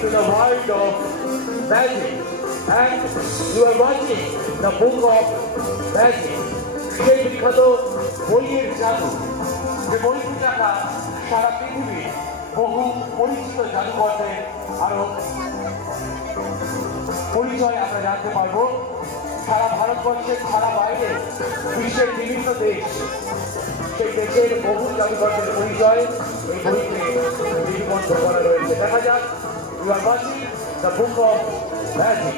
to the world of magic, and you are watching the book of magic. সেই বিখ্যাত বইয়ের জাদু, যে বইটি টাকা সারা পৃথিবীর বহু পরিচিত জাদুঘরদের আরো পরিচয় আমরা জানতে পারবো। সারা ভারতবর্ষের সারা বাইরে বিশ্বের বিভিন্ন দেশ, সেই দেশের বহু জাদুঘরদের পরিচয় এই বইতে লিপিবদ্ধ করা রয়েছে। দেখা যাক, you are watching the book of magic.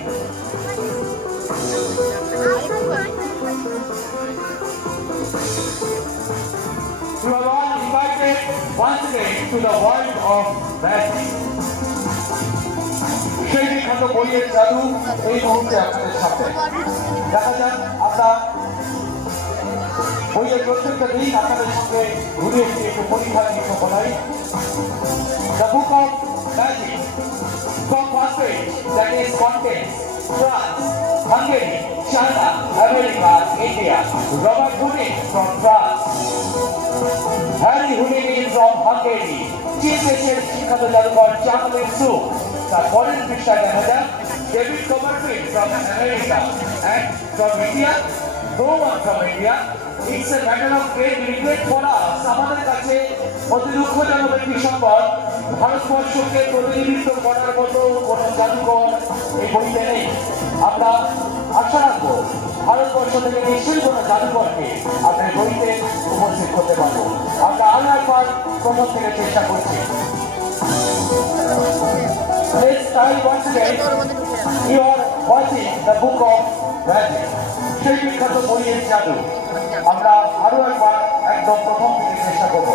You are all invited once again to the world of magic. সেই বিখ্যাত বইয়ের জাদু এই মুহূর্তে আপনাদের সামনে। দেখা যাক, আমরা বইয়ের প্রত্যেকটা দিন আপনাদের সঙ্গে ঘুরে এসে একটু পরীক্ষা নিরীক্ষা করাই। The book of magic from first page, that is contains France, Hungary, China, America, India, Robert Houdin from France, Harry Houdini from Hungary, চীন দেশের শিক্ষাত জাদুঘর চাংলেং সু, তার পরের পৃষ্ঠায় দেখা যায় David Copperfield from America, and from India, no one from India. It's a matter of great regret for us. আমাদের কাছে অতি দুঃখজনক একটি সংবাদ, ভারতবর্ষকে প্রতিনিধিত্ব করার মতো কোনো জাদুঘর এই বইতে নেই। আমরা আশা রাখবো ভারতবর্ষ থেকে নিশ্চয়ই কোনো জাদুঘরকে আপনার বইতে উপস্থিত করতে পারবো। আমরা আরো একবার প্রথম থেকে চেষ্টা করছি। Let's try once again. You are watching the book of magic. সেই বিখ্যাত বইয়ের জাদু আমরা আরো একবার একদম প্রথম থেকে চেষ্টা করবো।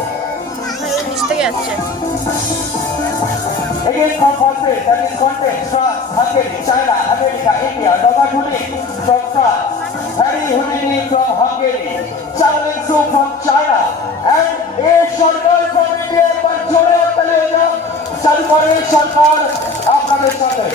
Again from first page, that is contains France, Hungary, China, America, India, Robert Houdin from France, Harry Houdini from Hungary, Chaolin Su from China, and A. Sharkar from India. But জোরে তালি হয়ে যাও, জাদুঘরের সরকার আপনাদের সাথে।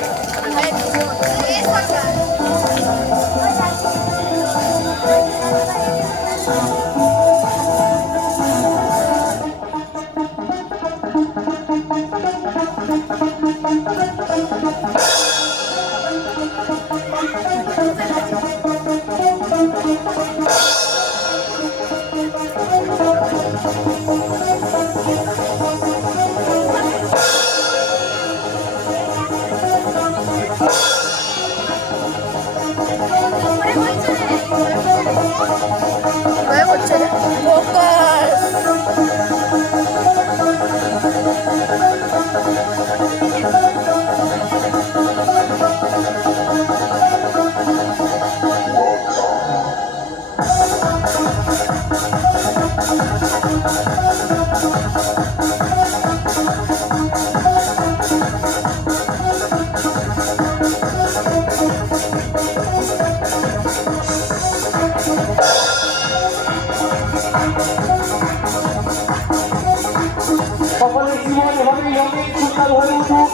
সকলের জীবন এভাবেই রঙিন সুন্দর হয়ে উঠুক,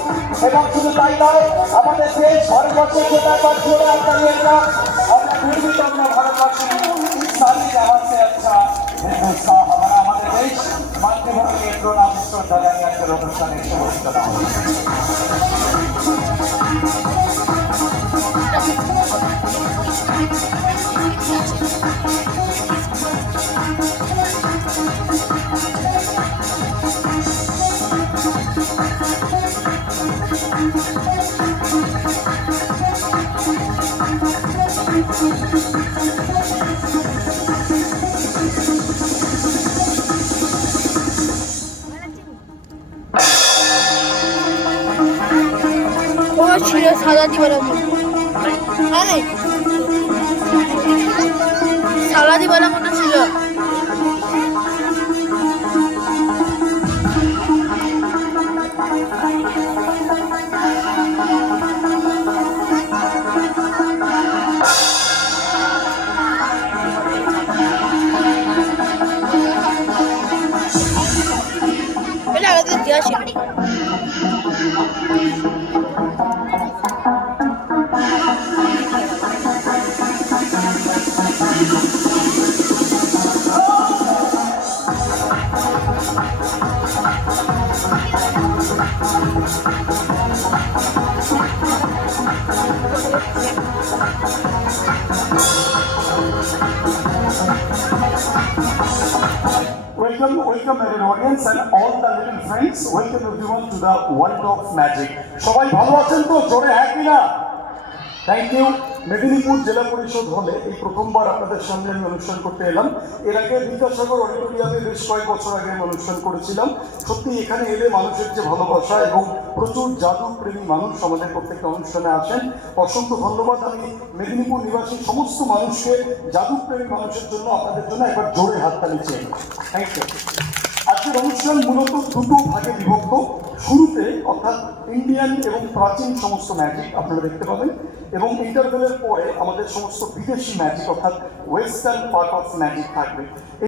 এবং শুধু তাই নয়, আমাদের দেশ ভারতবর্ষের জেতার জোরে আপনাদের আমরা গর্বিত। আমরা ভারতবাসী সারি আওয়াজ से अच्छा हिंदुस्तान हमारा, আমাদের দেশ মাতৃভূমিকে প্রণাম শ্রদ্ধা জানিয়ে আজকের অনুষ্ঠানের শুভ সূচনা। ছিল সালাদি বলা সালাদি বলা মতো ছিল। এটা আগে দেওয়া ছিল। Welcome, dear audience and all the little friends. Welcome everyone to the world of magic. সবাই ভালো আছেন তো? জোরে হ্যাঁ কিনা? Thank you. মেদিনীপুর জেলা পরিষদ হলে এই প্রথমবার আপনাদের সামনে আমি অনুষ্ঠান করতে এলাম। এর আগে বিদ্যাসাগর অডিটোরিয়ামে বেশ কয়েক বছর আগে আমি অনুষ্ঠান করেছিলাম। সত্যি এখানে এলে মানুষের যে ভালোবাসা এবং প্রচুর জাদুপ্রেমী মানুষ আমাদের প্রত্যেকটা অনুষ্ঠানে আসেন। অসংখ্য ধন্যবাদ। আমি মেদিনীপুর নিবাসী সমস্ত মানুষকে, জাদুপ্রেমী মানুষের জন্য, আপনাদের জন্য একবার জোরে হাততালি চাই। Thank you. আজকের অনুষ্ঠান মূলত দুটো ভাগে বিভক্ত। শুরুতে অর্থাৎ ইন্ডিয়ান এবং প্রাচীন সমস্ত ম্যাজিক আপনারা দেখতে পাবেন, এবং ইন্টারভেলের পরে আমাদের সমস্ত বিদেশি ম্যাজিক অর্থাৎ ওয়েস্টার্ন পার্ট অফ ম্যাজিক থাকবে।